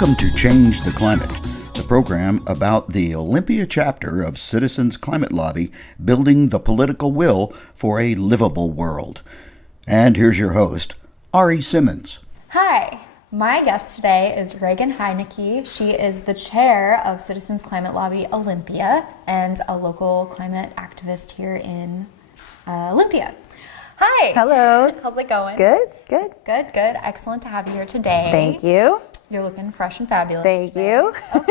Welcome to Change the Climate, the program about the Olympia chapter of Citizens Climate Lobby building the political will for a livable world. And here's your host, Ari Simmons. Hi, my guest today is Regan Heineke. She is the chair of Citizens Climate Lobby Olympia and a local climate activist here in Olympia. Hi. Hello. How's it going? Good, good. Good. Excellent to have you here today. Thank you. You're looking fresh and fabulous. Thank today. you. Of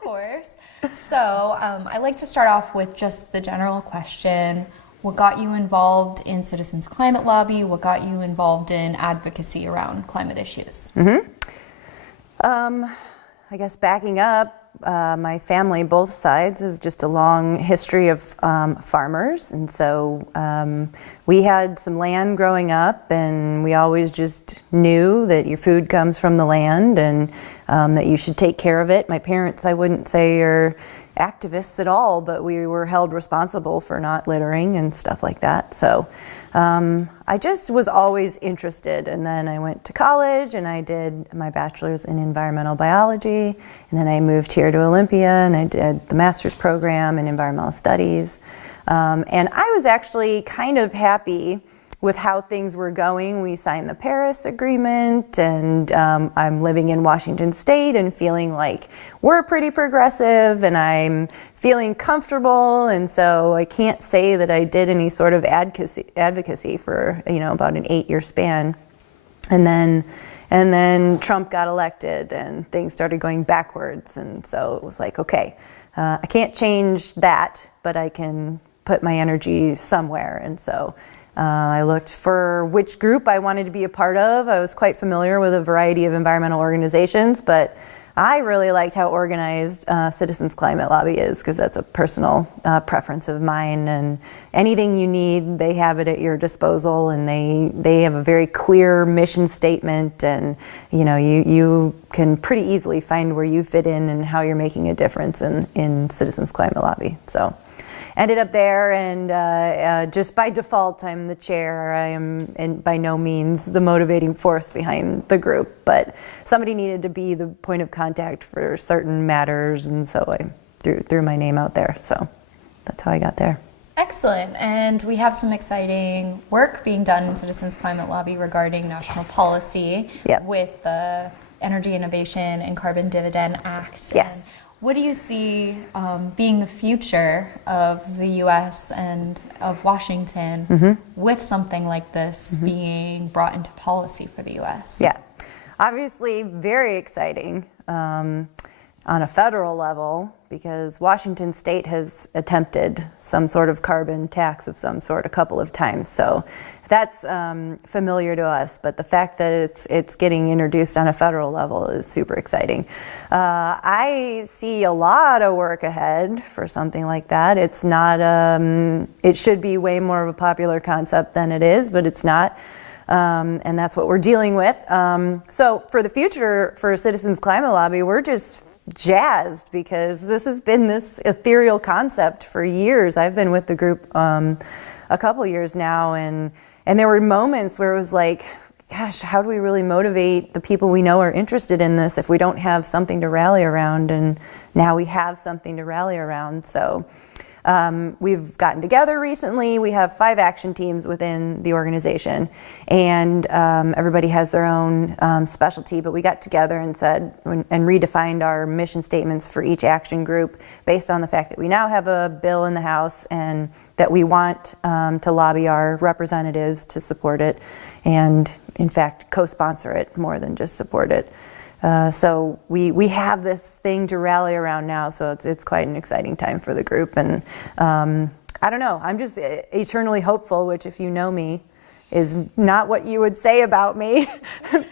course. So I like to start off with just the general question. What got you involved in Citizens Climate Lobby? What got you involved in advocacy around climate issues? I guess backing up, my family, both sides, is just a long history of farmers. And so we had some land growing up, and we always just knew that your food comes from the land and that you should take care of it. My parents, I wouldn't say are activists at all, but we were held responsible for not littering and stuff like that. So I just was always interested. And then I went to college and I did my bachelor's in environmental biology. And then I moved here to Olympia and I did the master's program in environmental studies. And I was actually kind of happy with how things were going. We signed the Paris Agreement, and I'm living in Washington State and feeling like we're pretty progressive, and I'm feeling comfortable. And so I can't say that I did any sort of advocacy for about an 8-year span. And then Trump got elected, and things started going backwards. And so it was like, okay, I can't change that, but I can put my energy somewhere. And so I looked for which group I wanted to be a part of. I was quite familiar with a variety of environmental organizations, but I really liked how organized Citizens Climate Lobby is, because that's a personal preference of mine. And anything you need, they have it at your disposal, and they have a very clear mission statement, and you can pretty easily find where you fit in and how you're making a difference in Citizens Climate Lobby. So ended up there, and just by default, I'm the chair. I am by no means the motivating force behind the group, but somebody needed to be the point of contact for certain matters, and so I threw my name out there. So that's how I got there. Excellent. And we have some exciting work being done in Citizens Climate Lobby regarding national policy with the Energy Innovation and Carbon Dividend Act. Yes. And what do you see being the future of the U.S. and of Washington with something like this being brought into policy for the U.S.? Yeah, obviously very exciting on a federal level, because Washington State has attempted some sort of carbon tax of some sort a couple of times. So that's familiar to us, but the fact that it's getting introduced on a federal level is super exciting. I see a lot of work ahead for something like that. It's not, it should be way more of a popular concept than it is, but it's not. And that's what we're dealing with. So for the future, for Citizens Climate Lobby, we're just jazzed, because this has been this ethereal concept for years. I've been with the group a couple years now, and there were moments where it was like, gosh, how do we really motivate the people we know are interested in this if we don't have something to rally around? And now we have something to rally around. So we've gotten together recently. We have 5 action teams within the organization, and everybody has their own specialty, but we got together and said, and redefined our mission statements for each action group based on the fact that we now have a bill in the House, and that we want to lobby our representatives to support it, and in fact co-sponsor it more than just support it. So we have this thing to rally around now, so it's quite an exciting time for the group. And I don't know, I'm just eternally hopeful, which, if you know me, is not what you would say about me.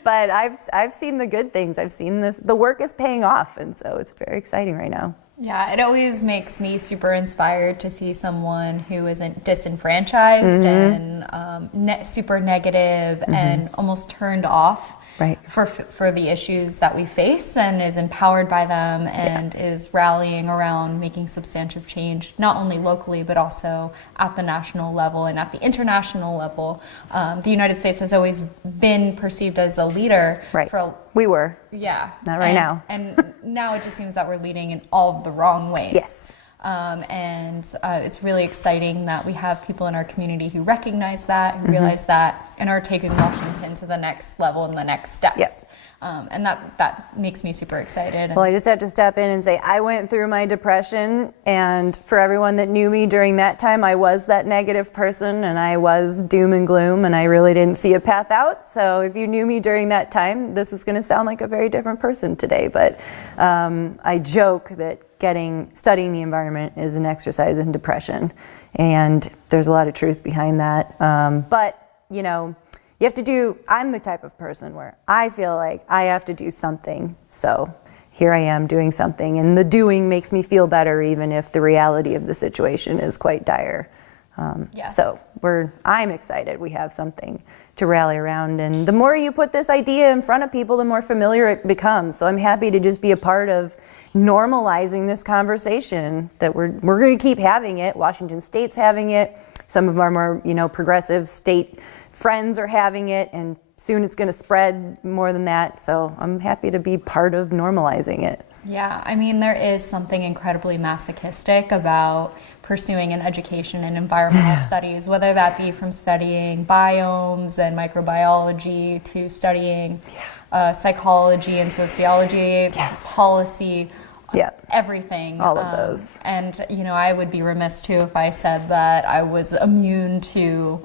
But I've seen the good things. I've seen the work is paying off, and so it's very exciting right now. Yeah, it always makes me super inspired to see someone who isn't disenfranchised and super negative and almost turned off Right. for the issues that we face, and is empowered by them, and is rallying around making substantive change, not only locally but also at the national level and at the international level. The United States has always been perceived as a leader. Right. For We were. Yeah. Not right now. And now it just seems that we're leading in all of the wrong ways. Yes. It's really exciting that we have people in our community who recognize that, who realize that, and are taking Washington to the next level and the next steps. Yep. And that makes me super excited. Well, I just have to step in and say I went through my depression, and for everyone that knew me during that time, I was that negative person, and I was doom and gloom, and I really didn't see a path out. So if you knew me during that time, this is going to sound like a very different person today. But I joke that studying the environment is an exercise in depression, and there's a lot of truth behind that. But you know, I'm the type of person where I feel like I have to do something. So here I am doing something, and the doing makes me feel better, even if the reality of the situation is quite dire. Yes. So I'm excited we have something to rally around, and the more you put this idea in front of people, the more familiar it becomes. So I'm happy to just be a part of normalizing this conversation, that we're going to keep having it. Washington State's having it. Some of our more, progressive state friends are having it, and soon it's going to spread more than that. So I'm happy to be part of normalizing it. Yeah, I mean, there is something incredibly masochistic about pursuing an education in environmental studies, whether that be from studying biomes and microbiology to studying psychology and sociology, policy, everything. All of those. And, I would be remiss too if I said that I was immune to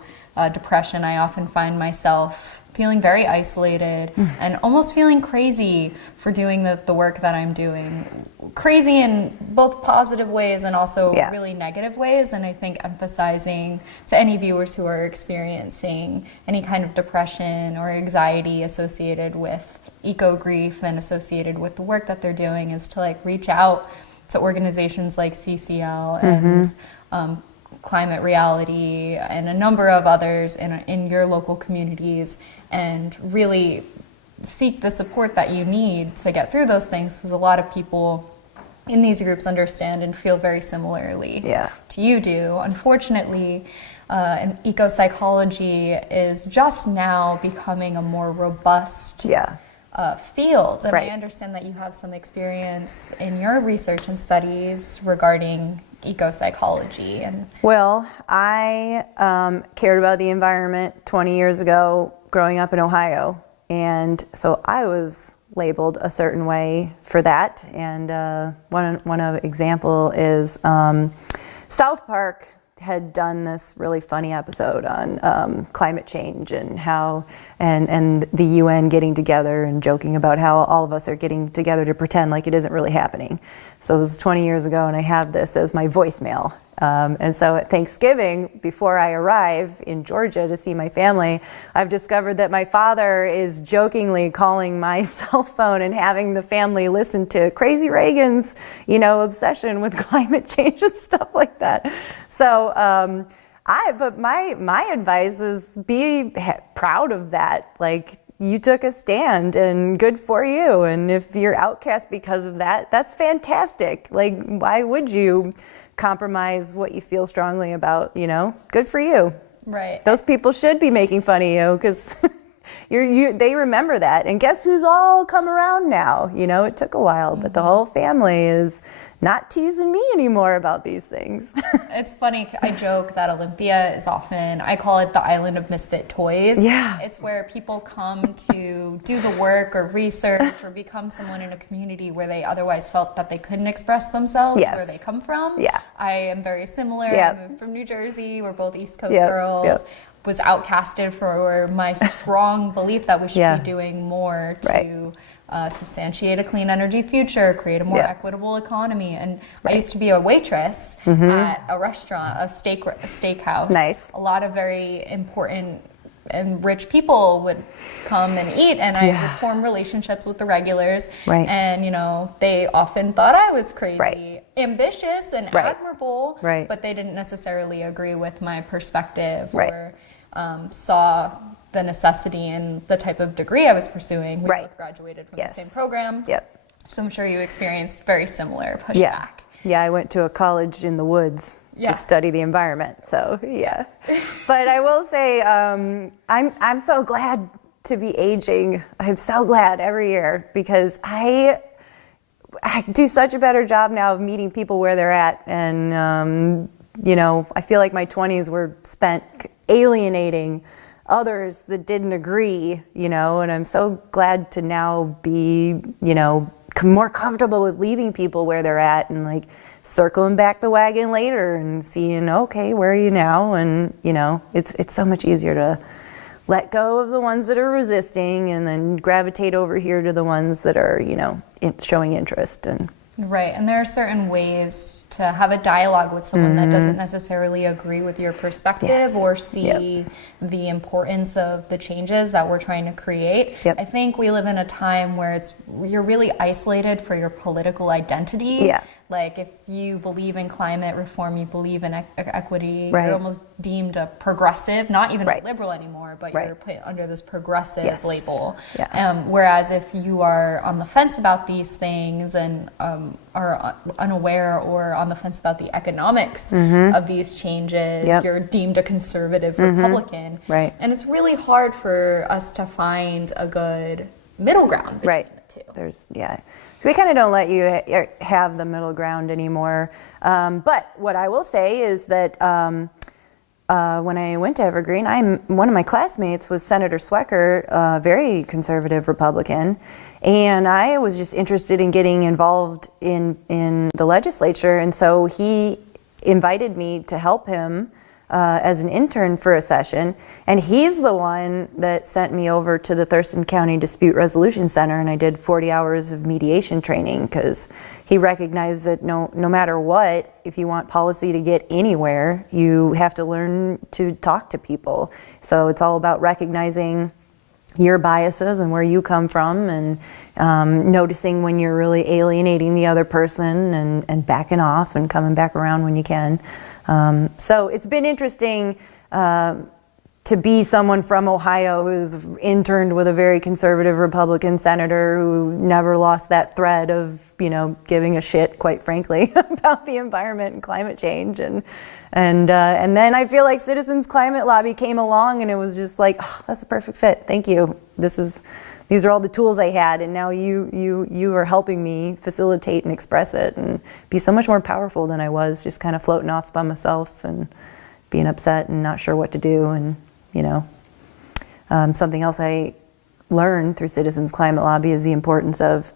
depression. I often find myself feeling very isolated and almost feeling crazy for doing the work that I'm doing. Crazy in both positive ways and also really negative ways. And I think emphasizing to any viewers who are experiencing any kind of depression or anxiety associated with eco-grief and associated with the work that they're doing is to reach out to organizations like CCL and Climate Reality and a number of others in your local communities, and really seek the support that you need to get through those things, because a lot of people in these groups understand and feel very similarly to you do. Unfortunately, eco-psychology is just now becoming a more robust field, and I understand that you have some experience in your research and studies regarding eco-psychology. Well, I cared about the environment 20 years ago growing up in Ohio, and so I was labeled a certain way for that. And one of example is South Park had done this really funny episode on climate change and how and the UN getting together and joking about how all of us are getting together to pretend like it isn't really happening. So this is 20 years ago, and I have this as my voicemail. And so at Thanksgiving, before I arrive in Georgia to see my family, I've discovered that my father is jokingly calling my cell phone and having the family listen to Crazy Reagan's, obsession with climate change and stuff like that. So, but my advice is be proud of that. You took a stand, and good for you. And if you're outcast because of that, that's fantastic. Why would you compromise what you feel strongly about? Good for you. Right. Those people should be making fun of you, because they remember that. And guess who's all come around now? It took a while, but the whole family is not teasing me anymore about these things. It's funny, I joke that Olympia is often, I call it the island of misfit toys. Yeah. It's where people come to do the work or research or become someone in a community where they otherwise felt that they couldn't express themselves, where they come from. Yeah. I am very similar. Yep. I moved from New Jersey. We're both East Coast girls. Yep. Was outcasted for my strong belief that we should be doing more to substantiate a clean energy future, create a more equitable economy. And I used to be a waitress at a restaurant, a steakhouse. Nice. A lot of very important and rich people would come and eat, and I would form relationships with the regulars. Right. And they often thought I was crazy, ambitious and Right. admirable, Right. but they didn't necessarily agree with my perspective Right. or saw the necessity and the type of degree I was pursuing. We Right. both graduated from Yes. the same program. Yep. So I'm sure you experienced very similar pushback. Yeah. Yeah, I went to a college in the woods Yeah. to study the environment. So yeah, but I will say I'm so glad to be aging. I'm so glad every year because I do such a better job now of meeting people where they're at, and you know, I feel like my 20s were spent alienating others that didn't agree, you know, and I'm so glad to now be, you know, more comfortable with leaving people where they're at and like circling back the wagon later and seeing, okay, where are you now? And, you know, it's so much easier to let go of the ones that are resisting and then gravitate over here to the ones that are, you know, showing interest. And Right, and there are certain ways to have a dialogue with someone that doesn't necessarily agree with your perspective Yes. or see the importance of the changes that we're trying to create. Yep. I think we live in a time where you're really isolated for your political identity. Yeah. Like if you believe in climate reform, you believe in equity, Right. you're almost deemed a progressive, not even Right. a liberal anymore, but Right. you're put under this progressive Yes. label. Yeah. Whereas if you are on the fence about these things and are unaware or on the fence about the economics of these changes, Yep. you're deemed a conservative Republican. Right. And it's really hard for us to find a good middle ground between right. the two. There's, they kind of don't let you have the middle ground anymore. But what I will say is that when I went to Evergreen, one of my classmates was Senator Swecker, a very conservative Republican, and I was just interested in getting involved in the legislature, and so he invited me to help him as an intern for a session, and he's the one that sent me over to the Thurston County Dispute Resolution Center, and I did 40 hours of mediation training because he recognized that no matter what, if you want policy to get anywhere, you have to learn to talk to people. So it's all about recognizing your biases and where you come from, and noticing when you're really alienating the other person and backing off and coming back around when you can. So it's been interesting to be someone from Ohio who's interned with a very conservative Republican senator who never lost that thread of, you know, giving a shit, quite frankly, about the environment and climate change. And then I feel like Citizens Climate Lobby came along and it was just like, oh, that's a perfect fit. Thank you. These are all the tools I had, and now you are helping me facilitate and express it and be so much more powerful than I was just kind of floating off by myself and being upset and not sure what to do. And, you know, something else I learned through Citizens Climate Lobby is the importance of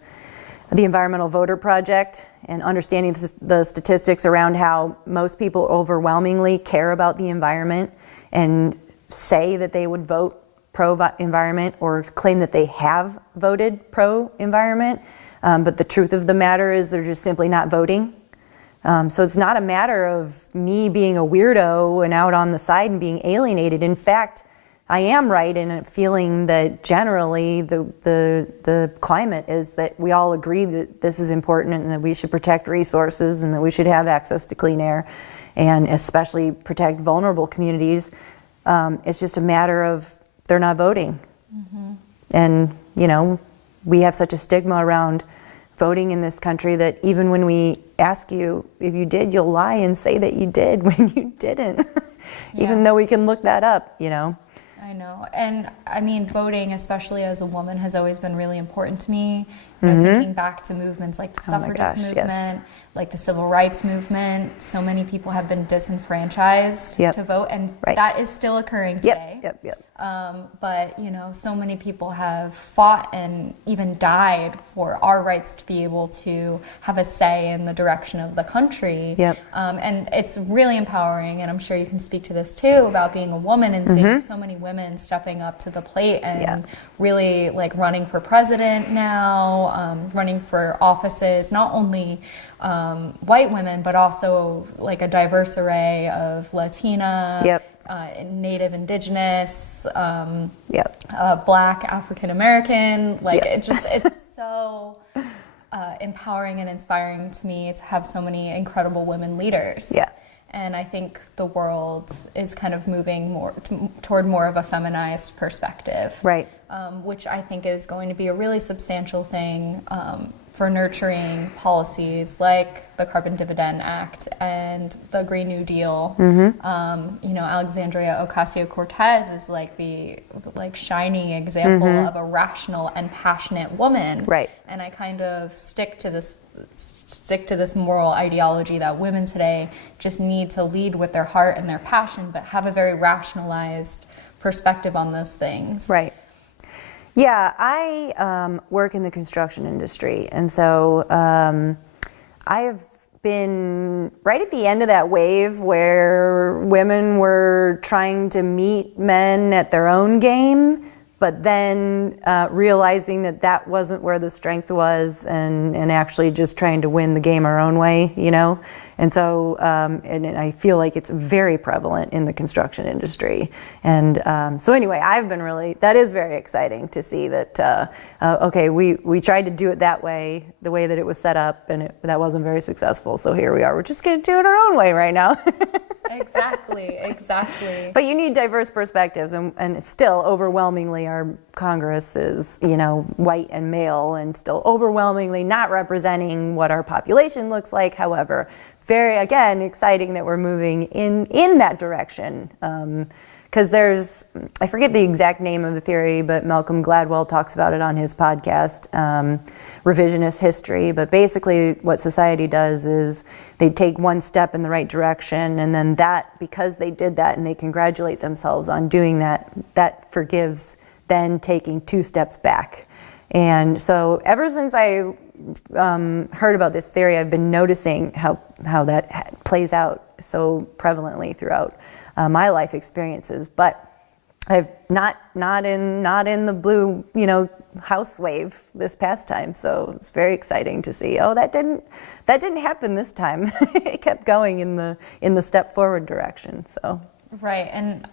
the Environmental Voter Project and understanding the statistics around how most people overwhelmingly care about the environment and say that they would vote pro-environment or claim that they have voted pro-environment, but the truth of the matter is they're just simply not voting. So it's not a matter of me being a weirdo and out on the side and being alienated. In fact, I am right in feeling that generally the climate is that we all agree that this is important and that we should protect resources and that we should have access to clean air and especially protect vulnerable communities. It's just a matter of they're not voting. And, you know, we have such a stigma around voting in this country that even when we ask you if you did, you'll lie and say that you did when you didn't, even though we can look that up, you know. I know. And I mean, voting, especially as a woman, has always been really important to me. You know, thinking back to movements like the suffragist movement, like the civil rights movement, so many people have been disenfranchised to vote, and that is still occurring today. But, you know, so many people have fought and even died for our rights to be able to have a say in the direction of the country. And it's really empowering, and I'm sure you can speak to this too, about being a woman and seeing so many women stepping up to the plate and really like running for president now, running for offices, not only white women, but also like a diverse array of Latina, Native Indigenous, Black, African American. Like it's so empowering and inspiring to me to have so many incredible women leaders. And I think the world is kind of moving more toward more of a feminized perspective. Right. Which I think is going to be a really substantial thing for nurturing policies like the Carbon Dividend Act and the Green New Deal. Alexandria Ocasio-Cortez is like the shining example of a rational and passionate woman. Right. And I kind of stick to this moral ideology that women today just need to lead with their heart and their passion, but have a very rationalized perspective on those things. Right. Yeah, I work in the construction industry, and so I've been right at the end of that wave where women were trying to meet men at their own game, but then realizing that that wasn't where the strength was, and actually just trying to win the game our own way, And so, and I feel like it's very prevalent in the construction industry. And so anyway, that is very exciting to see that, okay, we tried to do it that way, the way that it was set up, and that wasn't very successful. So here we are, we're just gonna do it our own way right now. Exactly. But you need diverse perspectives, and still overwhelmingly our Congress is, white and male, and still overwhelmingly not representing what our population looks like. However, very, again, exciting that we're moving in that direction. Because I forget the exact name of the theory, but Malcolm Gladwell talks about it on his podcast, Revisionist History. But basically what society does is they take one step in the right direction, and then because they did that and they congratulate themselves on doing that, that forgives then taking 2 steps back. And so ever since I heard about this theory, I've been noticing how that plays out so prevalently throughout my life experiences. But I've not in the blue house wave this past time, so it's very exciting to see. Oh, that didn't happen this time. It kept going in the step forward direction. So. Right, and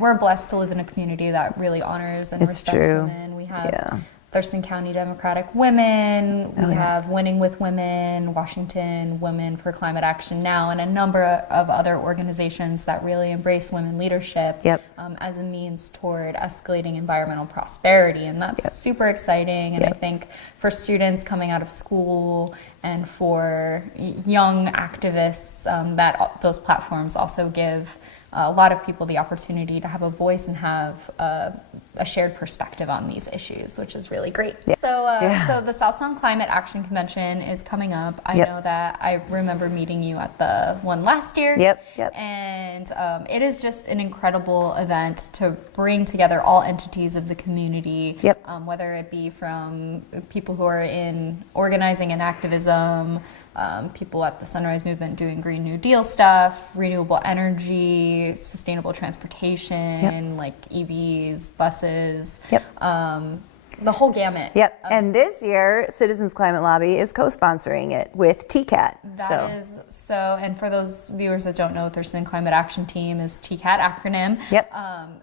we're blessed to live in a community that really honors and respects women. We have Thurston County Democratic Women, we have Winning with Women, Washington Women for Climate Action Now, and a number of other organizations that really embrace women leadership as a means toward escalating environmental prosperity. And that's super exciting. And I think for students coming out of school and for young activists, that those platforms also give a lot of people the opportunity to have a voice and have a shared perspective on these issues, which is really great. So the South Sound Climate Action Convention is coming up. I know that I remember meeting you at the one last year. And it is just an incredible event to bring together all entities of the community, whether it be from people who are in organizing and activism, people at the Sunrise Movement doing Green New Deal stuff, renewable energy, sustainable transportation, like EVs, buses, the whole gamut. And this year, Citizens Climate Lobby is co-sponsoring it with TCAT. And for those viewers that don't know, Thurston Climate Action Team is TCAT acronym.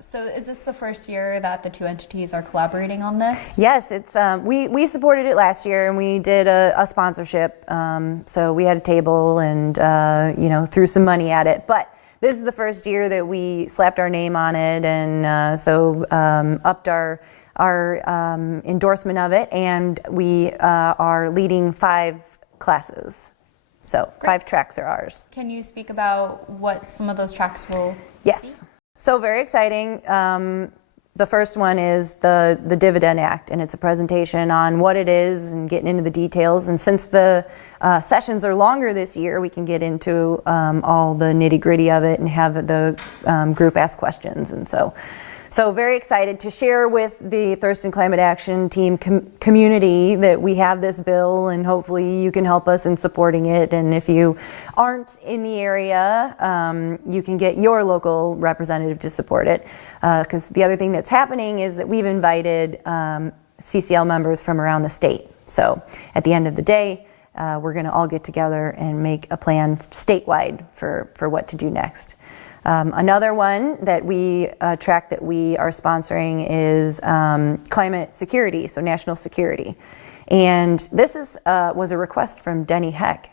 So is this the first year that the two entities are collaborating on this? Yes, it's we supported it last year, and we did a sponsorship. So we had a table and threw some money at it, but this is the first year that we slapped our name on it, and upped our endorsement of it, and we are leading 5 classes. So Great. 5 tracks are ours. Can you speak about what some of those tracks will Yes. So very exciting. The first one is the Dividend Act, and it's a presentation on what it is and getting into the details. And since the sessions are longer this year, we can get into all the nitty-gritty of it and have the group ask questions. And so very excited to share with the Thurston Climate Action Team community that we have this bill, and hopefully you can help us in supporting it. And if you aren't in the area, you can get your local representative to support it. Because the other thing that's happening is that we've invited CCL members from around the state. So at the end of the day, we're going to all get together and make a plan statewide for what to do next. Another one that track that we are sponsoring is climate security, so national security. And this was a request from Denny Heck.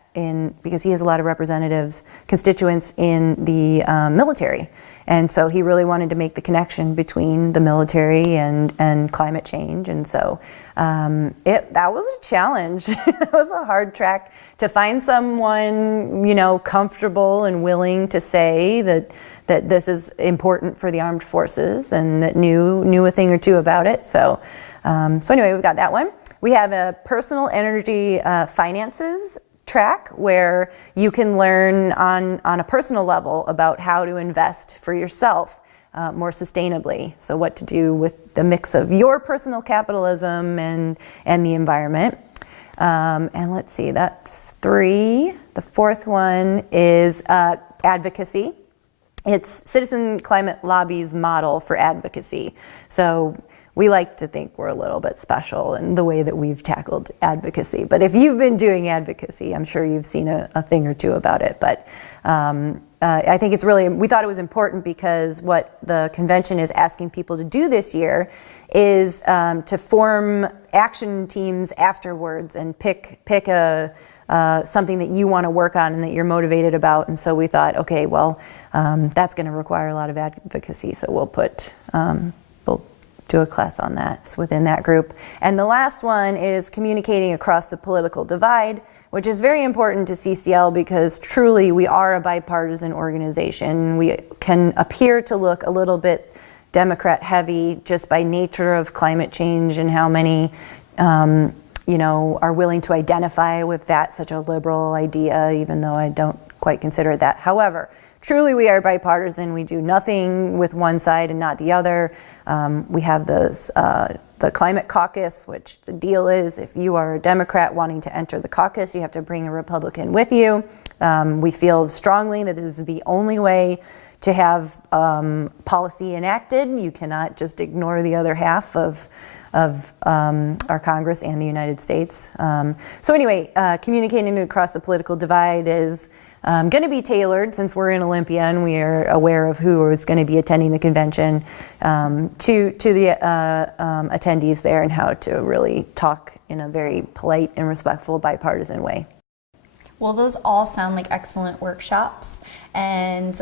because he has a lot of constituents in the military. And so he really wanted to make the connection between the military and climate change. And so that was a challenge. That was a hard track to find someone, comfortable and willing to say that this is important for the armed forces and that knew a thing or two about it. So anyway, we've got that one. We have a personal energy finances track where you can learn on a personal level about how to invest for yourself more sustainably. So what to do with the mix of your personal capitalism and the environment. And let's see, that's 3. The 4th one is advocacy. It's Citizen Climate Lobby's model for advocacy. So we like to think we're a little bit special in the way that we've tackled advocacy. But if you've been doing advocacy, I'm sure you've seen a thing or two about it. But I think we thought it was important because what the convention is asking people to do this year is to form action teams afterwards and pick something that you want to work on and that you're motivated about. And so we thought, okay, well, that's going to require a lot of advocacy. So we'll do a class on that. It's within that group. And the last one is communicating across the political divide, which is very important to CCL because truly we are a bipartisan organization. We can appear to look a little bit Democrat heavy just by nature of climate change and how many are willing to identify with that, such a liberal idea, even though I don't quite consider it that. However, truly we are bipartisan. We do nothing with one side and not the other. We have the Climate Caucus, which the deal is if you are a Democrat wanting to enter the caucus, you have to bring a Republican with you. We feel strongly that this is the only way to have policy enacted. You cannot just ignore the other half of our Congress and the United States. So anyway, communicating across the political divide is going to be tailored, since we're in Olympia and we are aware of who is going to be attending the convention, to the attendees there and how to really talk in a very polite and respectful bipartisan way. Well, those all sound like excellent workshops, and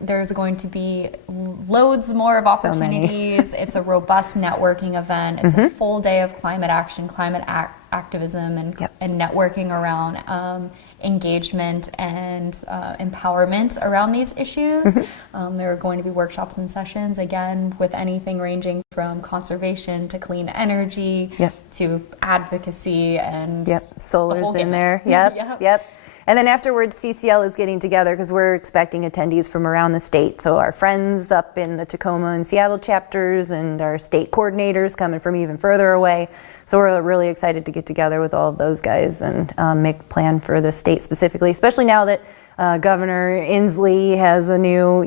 there's going to be loads more of opportunities. It's a robust networking event. It's a full day of climate action, climate activism, and networking around engagement and empowerment around these issues. There are going to be workshops and sessions, again, with anything ranging from conservation to clean energy to advocacy and solar's in there. Yep. And then afterwards, CCL is getting together because we're expecting attendees from around the state. So our friends up in the Tacoma and Seattle chapters and our state coordinators coming from even further away. So we're really excited to get together with all of those guys and make a plan for the state specifically, especially now that Governor Inslee has a new,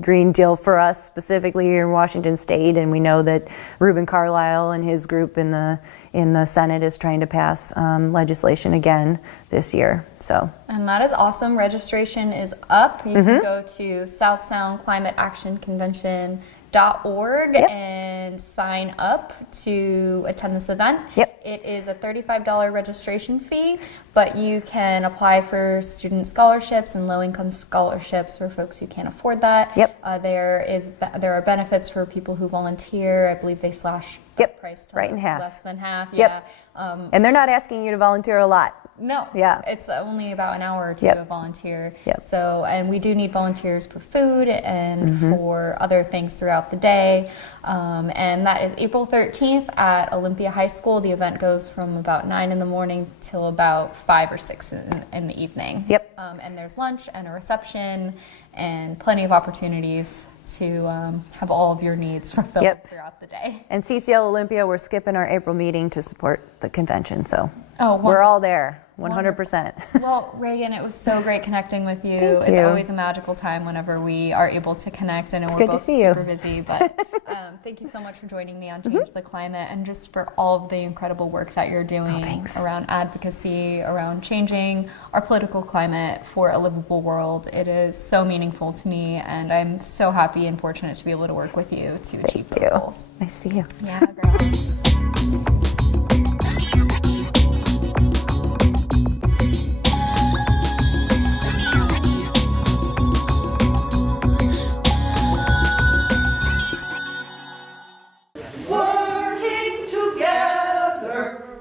Green Deal for us specifically here in Washington State, and we know that Reuben Carlisle and his group in the Senate is trying to pass legislation again this year. And that is awesome. Registration is up. You can go to South Sound Climate Action Convention.org and sign up to attend this event. It is a $35 registration fee, but you can apply for student scholarships and low-income scholarships for folks who can't afford that. There are benefits for people who volunteer. I believe they slash the price to right in half. Less than half. And they're not asking you to volunteer a lot. No, it's only about an hour or two to volunteer. So, and we do need volunteers for food and for other things throughout the day. And that is April 13th at Olympia High School. The event goes from about 9 in the morning till about 5 or 6 in the evening. And there's lunch and a reception and plenty of opportunities to have all of your needs fulfilled throughout the day. And CCL Olympia, we're skipping our April meeting to support the convention. So we're all there. 100%. Well, Regan, it was so great connecting with you. Thank It's you. always a magical time whenever we are able to connect. I know we're good to both see you. super busy, but thank you so much for joining me on Change the Climate and just for all of the incredible work that you're doing around advocacy, around changing our political climate for a livable world. It is so meaningful to me, and I'm so happy and fortunate to be able to work with you to achieve those goals. Nice to see you. Yeah, girl.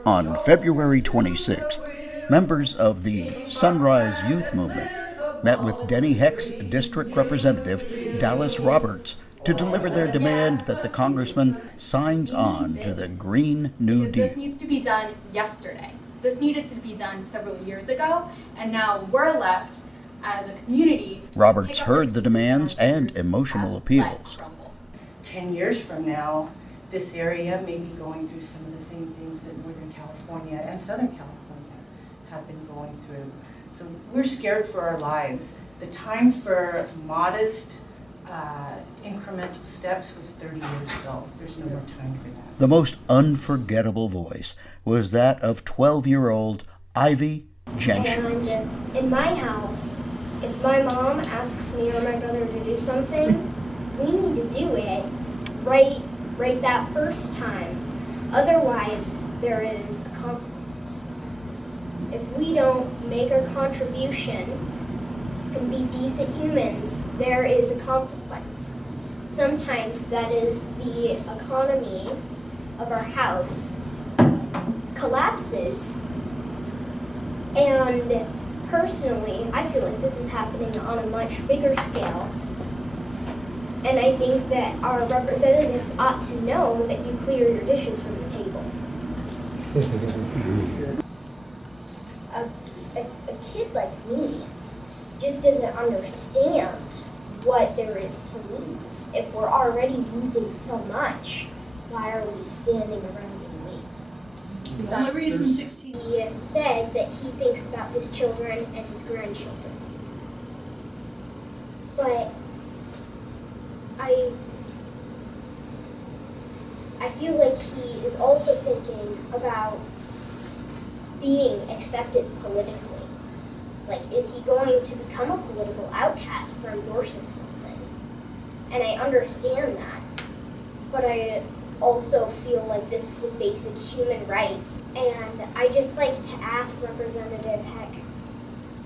On February 26th, members of the Sunrise Youth Movement met with Denny Heck's district representative, Dallas Roberts, to deliver their demand that the congressman signs on to the Green New Deal. This needs to be done yesterday. This needed to be done several years ago, and now we're left as a community. Roberts heard the demands and emotional appeals. 10 years from now, this area may be going through some of the same things that Northern California and Southern California have been going through. So we're scared for our lives. The time for modest incremental steps was 30 years ago. There's no more time for that. The most unforgettable voice was that of 12-year-old Ivy Jenkins. And in my house, if my mom asks me or my brother to do something, we need to do it right that first time. Otherwise, there is a consequence. If we don't make our contribution and be decent humans, there is a consequence. Sometimes that is the economy of our house collapses. And personally, I feel like this is happening on a much bigger scale. And I think that our representatives ought to know that you clear your dishes from the table. A kid like me just doesn't understand what there is to lose. If we're already losing so much, why are we standing around and waiting? That's the reason 16. He said that he thinks about his children and his grandchildren. But I feel like he is also thinking about being accepted politically. Like, is he going to become a political outcast for endorsing something? And I understand that, but I also feel like this is a basic human right. And I just like to ask Representative Heck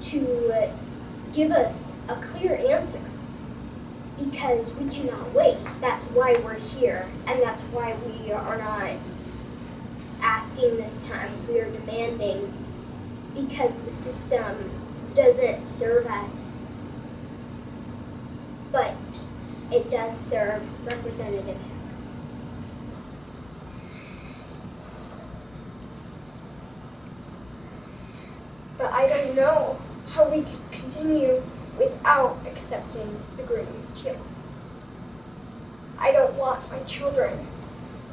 to give us a clear answer, because we cannot wait. That's why we're here, and that's why we are not asking this time. We are demanding, because the system doesn't serve us, but it does serve Representative Heck. But I don't know how we can continue without accepting the Green Deal. I don't want my children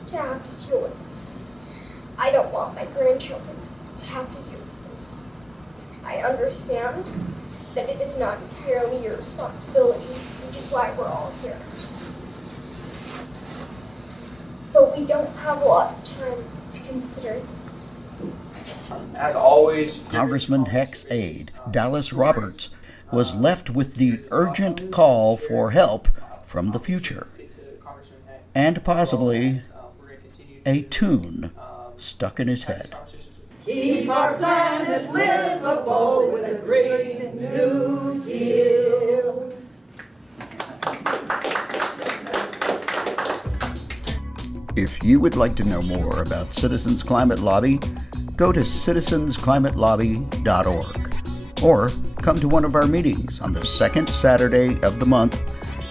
to have to deal with this. I don't want my grandchildren to have to deal with this. I understand that it is not entirely your responsibility, which is why we're all here. But we don't have a lot of time to consider things. As always, Congressman Heck's aide, Dallas Roberts, was left with the urgent call for help from the future, and possibly a tune stuck in his head. Keep our planet livable with a Green New Deal. If you would like to know more about Citizens Climate Lobby, go to citizensclimatelobby.org or come to one of our meetings on the second Saturday of the month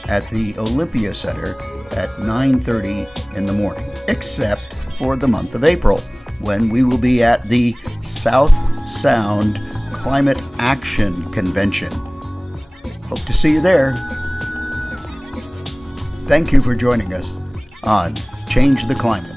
at the Olympia Center at 9:30 in the morning, except for the month of April, when we will be at the South Sound Climate Action Convention. Hope to see you there. Thank you for joining us on Change the Climate.